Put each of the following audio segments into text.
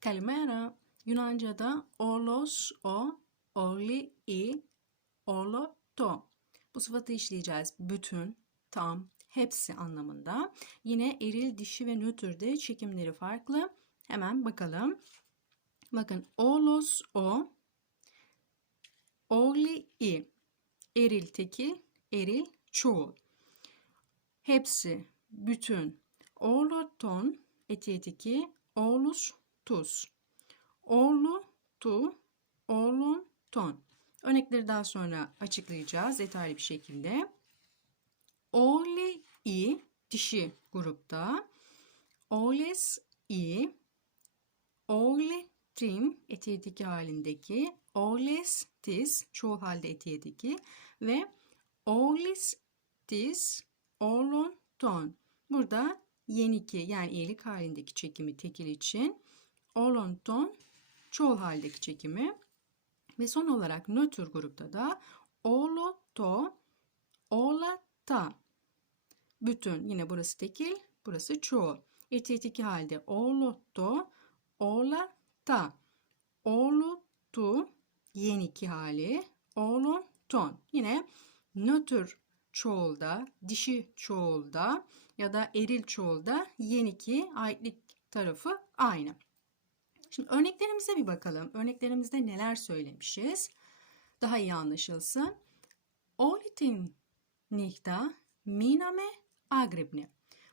Kalimera Yunanca'da olos, o, oli, i, olo, to. Bu sıfatı işleyeceğiz. Bütün, tam, hepsi anlamında. Yine eril, dişi ve nötrde çekimleri farklı. Hemen bakalım. Bakın olos, o, oli, i. Eril tekil, eril çoğul. Hepsi, bütün. Oloton, etiyetiki, olus, tuz. Oğlu, tu, oğlun, ton. Örnekleri daha sonra açıklayacağız detaylı bir şekilde. Oli, i, dişi grupta. Oles, i, Oğle, tim, etiyetiki halindeki. Oles, tis, çoğul halde etiyetiki. Ve olis, tis, oğlun, ton. Burada yeniki yani iyilik halindeki çekimi tekil için. Oğlun, ton, çoğul haldeki çekimi. Ve son olarak nötr grupta da olo, to, ola, ta. Bütün yine burası tekil, burası çoğul. Etiyetiki halde olo, to, ola, ta. Olu, tu, yeniki hali, olun, ton. Yine nötr çoğulda, dişi çoğulda ya da eril çoğulda yeniki aitlik tarafı aynı. Şimdi örneklerimize bir bakalım. Örneklerimizde neler söylemişiz? Daha iyi anlaşılsın. Olitin nihta miname agrebne.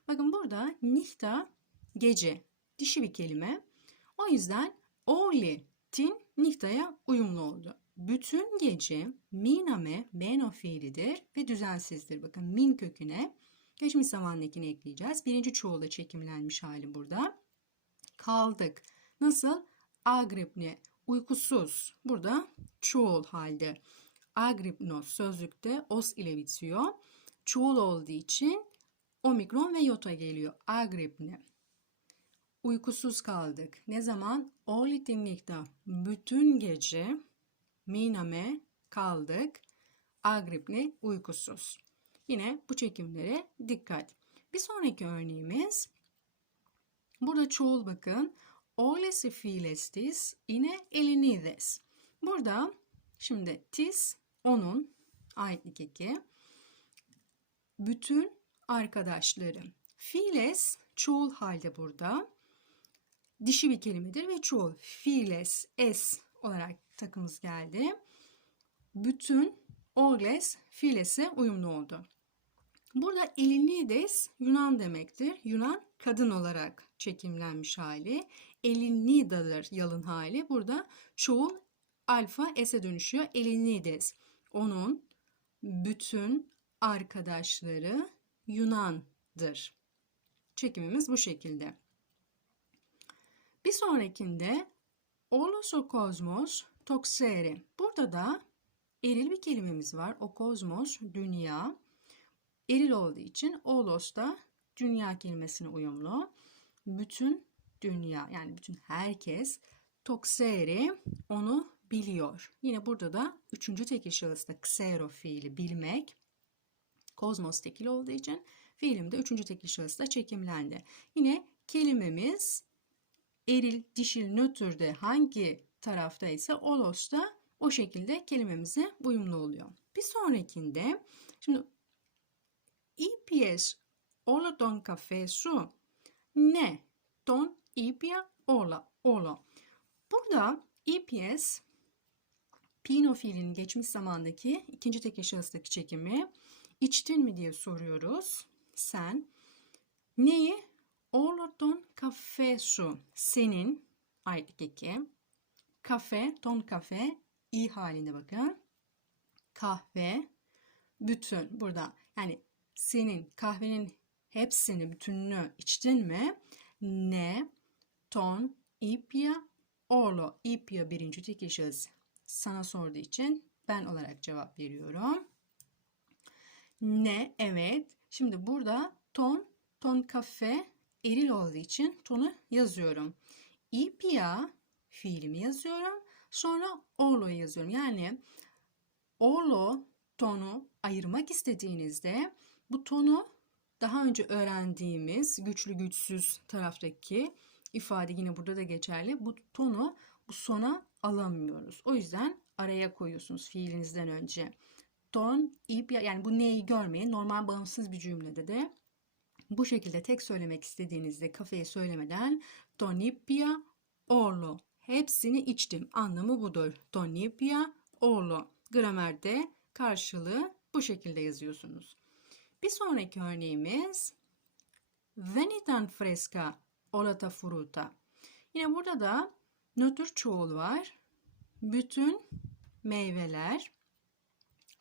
Bakın burada nihta gece dişi bir kelime. O yüzden olitin nihtaya uyumlu oldu. Bütün gece miname beno fiilidir ve düzensizdir. Bakın min köküne geçmiş zaman ekini ekleyeceğiz. Birinci çoğula çekimlenmiş hali burada. Kaldık. Nasıl? Agripne, uykusuz. Burada çoğul halde. Agripnos sözlükte os ile bitiyor. Çoğul olduğu için omikron ve yota geliyor. Agripne. Uykusuz kaldık. Ne zaman? Olitinlikte bütün gece miname kaldık. Agripne uykusuz. Yine bu çekimlere dikkat. Bir sonraki örneğimiz burada çoğul bakın. Oles filestis yine elinides. Burada şimdi tis onun aitlik eki. Bütün arkadaşları. Files çoğul halde burada. Dişi bir kelimedir ve çoğul. Files, es olarak takımız geldi. Bütün Orles filese uyumlu oldu. Burada Elinides Yunan demektir. Yunan kadın olarak çekimlenmiş hali. Elinida'dır yalın hali. Burada çoğul alfa s'e dönüşüyor. Elinides. Onun bütün arkadaşları Yunan'dır. Çekimimiz bu şekilde. Bir sonrakinde Olosokosmos toksere. Burada da eril bir kelimemiz var. O kozmos, dünya. Eril olduğu için olos da dünya kelimesine uyumlu bütün dünya yani bütün herkes tokseri onu biliyor. Yine burada da üçüncü tekil şahısta ksero fiili bilmek kozmos tekil olduğu için fiilimde üçüncü tekil şahısta çekimlendi. Yine kelimemiz eril, dişil, nötrde hangi tarafta ise olos o şekilde kelimemize uyumlu oluyor. Bir sonrakinde şimdi İpies olodon kafesu ne, ton ipia ola, ola. Burada İpiyes Pino fiilinin geçmiş zamandaki ikinci tekil şahıstaki çekimi içtin mi diye soruyoruz. Sen neyi? Ola ton kafe su. Senin aitlik eki. Kafe, ton kafe i halinde bakın. Kahve, bütün burada yani senin kahvenin hepsini bütününü içtin mi? Ne, ton, ipya, olo. İpya birinci tekil şahıs sana sorduğu için ben olarak cevap veriyorum. Ne, evet. Şimdi burada ton, ton kafe eril olduğu için tonu yazıyorum. İpya fiilimi yazıyorum. Sonra olo'yu yazıyorum. Yani olo tonu ayırmak istediğinizde bu tonu daha önce öğrendiğimiz güçlü güçsüz taraftaki ifade yine burada da geçerli. Bu tonu bu sona alamıyoruz. O yüzden araya koyuyorsunuz fiilinizden önce. Ton, ip yani bu neyi görmeyin. Normal bağımsız bir cümlede de bu şekilde tek söylemek istediğinizde kafeye söylemeden tonipia orlo. Hepsini içtim. Anlamı budur. Tonipia orlo. Gramerde karşılığı bu şekilde yazıyorsunuz. Bir sonraki örneğimiz Venitan fresca olata fruta. Yine burada da nötr çoğul var. Bütün meyveler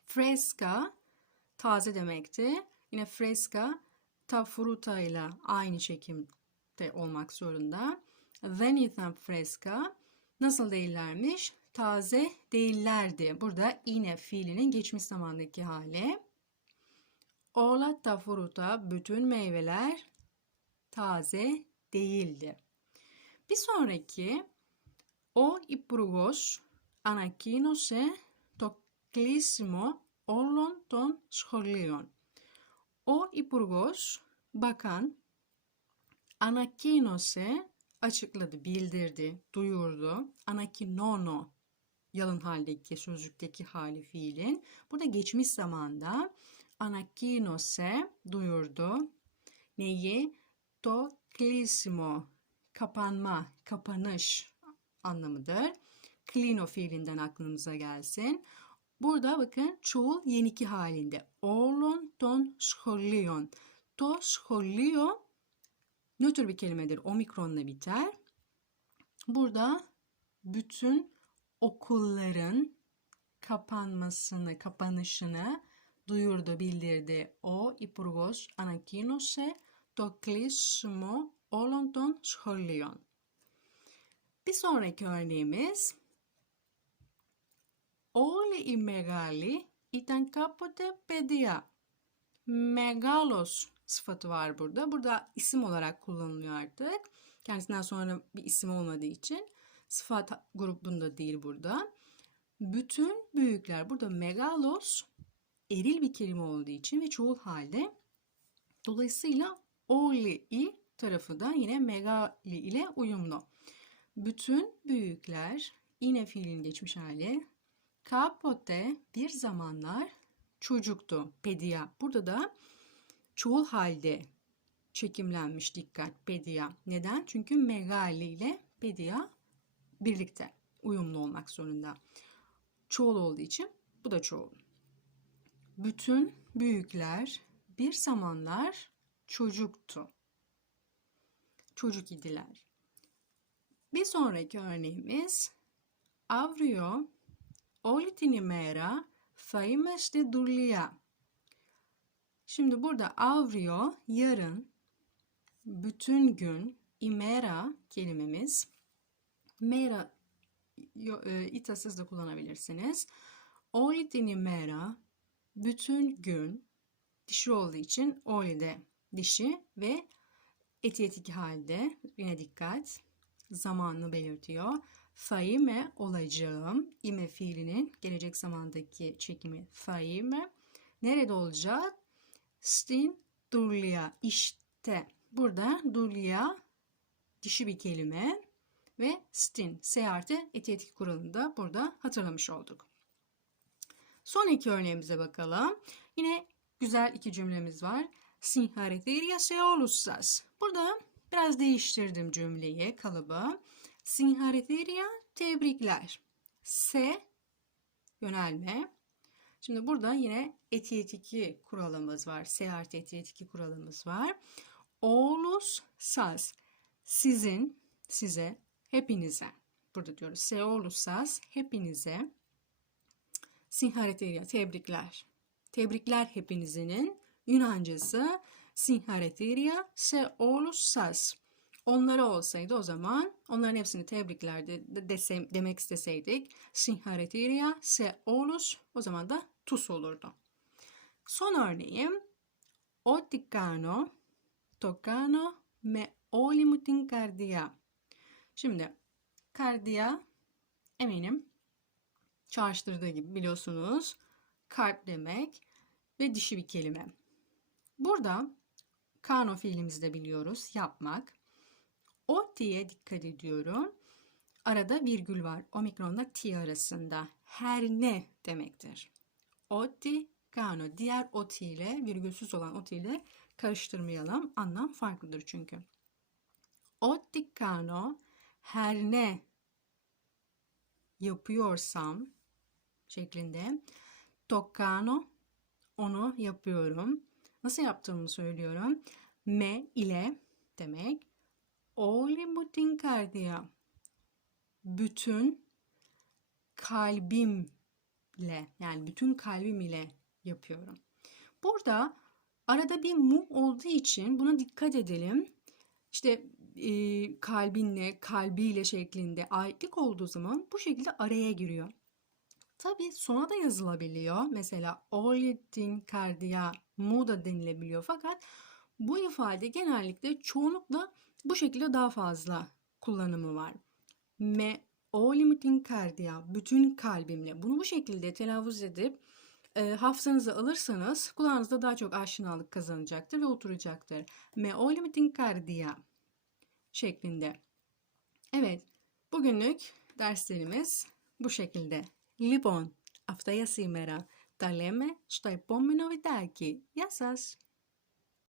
fresca taze demekti. Yine fresca ta fruta ile aynı çekimde olmak zorunda. Venitan fresca nasıl değillermiş? Taze değillerdi. Burada yine fiilinin geçmiş zamandaki hali. Olata fruta bütün meyveler taze değildi. Bir sonraki o υπουργός ανακοίνωσε το κλείσιμο όλων των σχολείων. O υπουργός, bakan, anakинose, açıkladı, bildirdi, duyurdu. Anakinono, yalın haldeki, sözcükteki hali fiilin. Burada geçmiş zamanda anakинose, duyurdu. Neyi? To κλείσιμο, kapanma, kapanış anlamıdır. Klino fiilinden aklınıza gelsin. Burada bakın çoğul yeniki halinde. Όλων ton σχολείων. To σχολείο nötr bir kelimedir. Omikronla biter. Burada bütün okulların kapanmasını, kapanışını duyurdu, bildirdi. O υπουργός ανακοίνωσε το κλείσιμο όλων των σχολείων. Bir sonraki örneğimiz Όλοι οι μεγάλοι ήταν κάποτε παιδιά. Megalos sıfatı var burada. Burada isim olarak kullanılıyor artık. Kendisinden sonra bir isim olmadığı için sıfat grubunda değil burada. Bütün büyükler burada megalos eril bir kelime olduğu için ve çoğul halde dolayısıyla oli tarafı da yine megali ile uyumlu. Bütün büyükler yine fiilin geçmiş hali. Kapote bir zamanlar çocuktu. Pedia. Burada da çoğul halde çekimlenmiş dikkat pedia. Neden? Çünkü megali ile pedia birlikte uyumlu olmak zorunda. Çoğul olduğu için bu da çoğul. Bütün büyükler bir zamanlar çocuktu. Çocuk idiler. Bir sonraki örneğimiz Avrio όλη την ημέρα θα είμαι στη δουλειά. Şimdi burada avrio yarın bütün gün imera kelimemiz mera e, itasız da kullanabilirsiniz. Όλη την ημέρα bütün gün dişi olduğu için oli de dişi ve etiyetik halde yine dikkat zamanını belirtiyor. Faime olacağım. İme fiilinin gelecek zamandaki çekimi faime. Nerede olacak? Stin durlia. İşte. Burada durlia dişi bir kelime ve stin S artı etiyetik kuralında burada hatırlamış olduk. Son iki örneğimize bakalım. Yine güzel iki cümlemiz var. Sin hareketleri yaşayolursas. Burada biraz değiştirdim cümleyi, kalıbı. Sin hareketleri tebrikler. Se yönelme. Şimdi burada yine etiyet 2 kuralımız var. S artı etiyet 2 kuralımız var. Oğlus saz. Sizin, size, hepinize. Burada diyoruz. Se oğlus saz, hepinize. Sinhareteria. Tebrikler. Tebrikler hepinizinin Yunancası Sinhareteria se olus saz onlara olsaydı o zaman onların hepsini tebrikler de, desem, demek isteseydik συγχαρητήρια se όλους o zaman da tus olurdu. Son örneğim Ό,τι κάνω, το κάνω με όλη μου την καρδιά. Şimdi kardiya eminim çağrıştırdığı gibi biliyorsunuz kalp demek ve dişi bir kelime. Burada kano fiilimizi de biliyoruz yapmak. O diye dikkat ediyorum. Arada virgül var. Omikronla T arasında. Her ne demektir. Oti kano. Diğer oti ile virgülsüz olan oti ile karıştırmayalım. Anlam farklıdır çünkü. Oti kano her ne yapıyorsam şeklinde. Toccano onu yapıyorum. Nasıl yaptığımı söylüyorum. Me ile demek. Oli butin cardia. Bütün kalbimle yani bütün kalbim ile yapıyorum. Burada arada bir mu olduğu için buna dikkat edelim. İşte e, kalbinle, kalbiyle şeklinde aitlik olduğu zaman bu şekilde araya giriyor. Tabii sona da yazılabiliyor. Mesela Olitin kardiya mu da denilebiliyor. Fakat bu ifade genellikle çoğunlukla bu şekilde daha fazla kullanımı var. Me olimutin kardiya bütün kalbimle. Bunu bu şekilde telaffuz edip e, hafızanıza alırsanız kulağınızda daha çok aşinalık kazanacaktır ve oturacaktır. Me olimutin kardiya şeklinde. Evet, bugünlük derslerimiz bu şekilde. Λοιπόν, αυτά για σήμερα. Τα λέμε στο επόμενο βιντεάκι. Γεια σας!